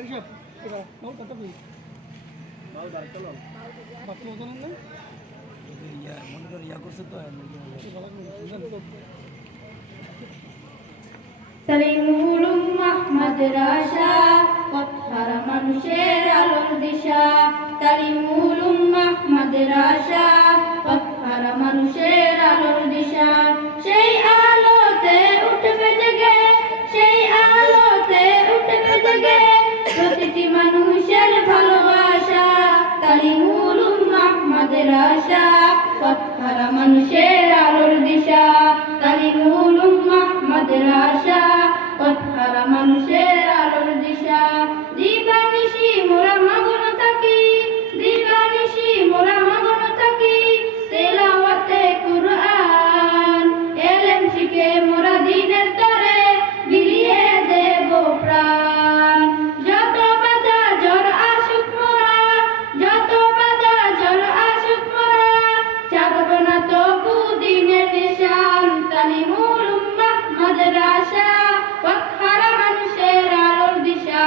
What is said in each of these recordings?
siap. Kita mau tetap nih. Mau dari tolong. Bakti otonan nih. Iya, monitor ya kursi tuh ya. সালিমুলুম মাদ্রাসা পথহারা মানুষের আলোর দিশা সালিমুলুম মাদ্রাসা পথহারা মানুষের আলোর দিশা সেই আলোতে উঠবে জেগে সেই আলোতে উঠবে জেগে প্রতিটি মানুষের ভালোবাসা তালিমুলুম মাদ্রাসা পথহারা মানুষের আলোর দিশা তালিমুলুম মাদ্রাসা পথহারা মানুষের আলোর দিশা দিবানিশি মোরা মগ্ন থাকি দিবানিশি মোরা মগ্ন থাকি তেলাওয়াতে কুরআন এলেম শিখে মোরা দ্বীনের তরে বিলিয়ে দেব প্রাণ যত বাধা জ্বর আসুক মোরা যত বাধা জ্বর আসুক মোরা ছাড়ব না তবু দ্বীনের নিশান তালিমুলুম মাদ্রাসা পথহারা মানুষের আলোর দিশা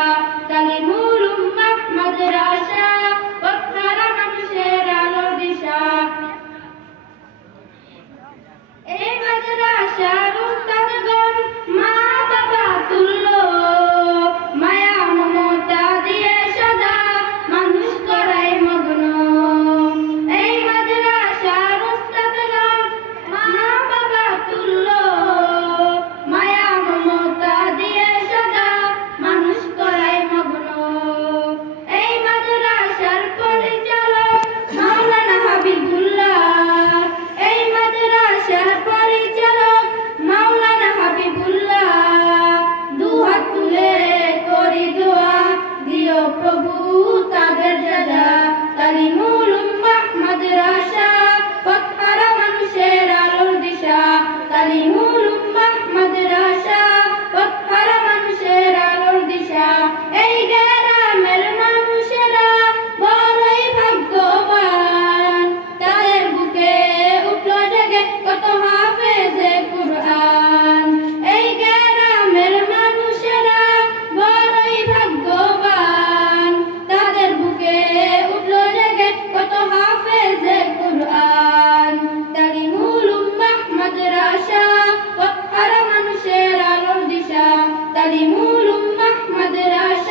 তালিমুলুম মাদ্রাসা পথহারা মানুষের আলোর দিশা এই মাদ্রাসার উস্তাদগণ মা বাবা তুল্য মায়া মমতা দিয়ে সদা মানুষ করায় মগ্ন এই মাদ্রাসার উস্তাদগণ মা বাবা তুল্য মায়া মমতা দিয়ে সদা মানুষ করায় মগ্ন এই মাদ্রাসার পরিচালক মাওলানা হাবিবুল্লাহ এই মাদ্রাসার পরিচালক মাওলানা হাবিবুল্লাহ দুহাত তুলে করি দোয়া দিও প্রভু তাদের যাজা তালিমুলুম মাদ্রাসা পথহারা মানুষের আলোর দিশা তালিমুলুম মাদ্রাসা পথহারা মানুষের আলোর দিশা এই গ্রামের মানুষেরা বড়ই ভাগ্যবান তাদের বুকে উঠল জেগে কত হাফেজে কুরআন এই গ্রামের মানুষেরা বড়ই ভাগ্যবান তাদের বুকে উঠল জেগে কত হাফেজে কুরআন তালিমুলুম মাদ্রাসা পথহারা মানুষের আলোর দিশা তালিমুলুম মাদ্রাসা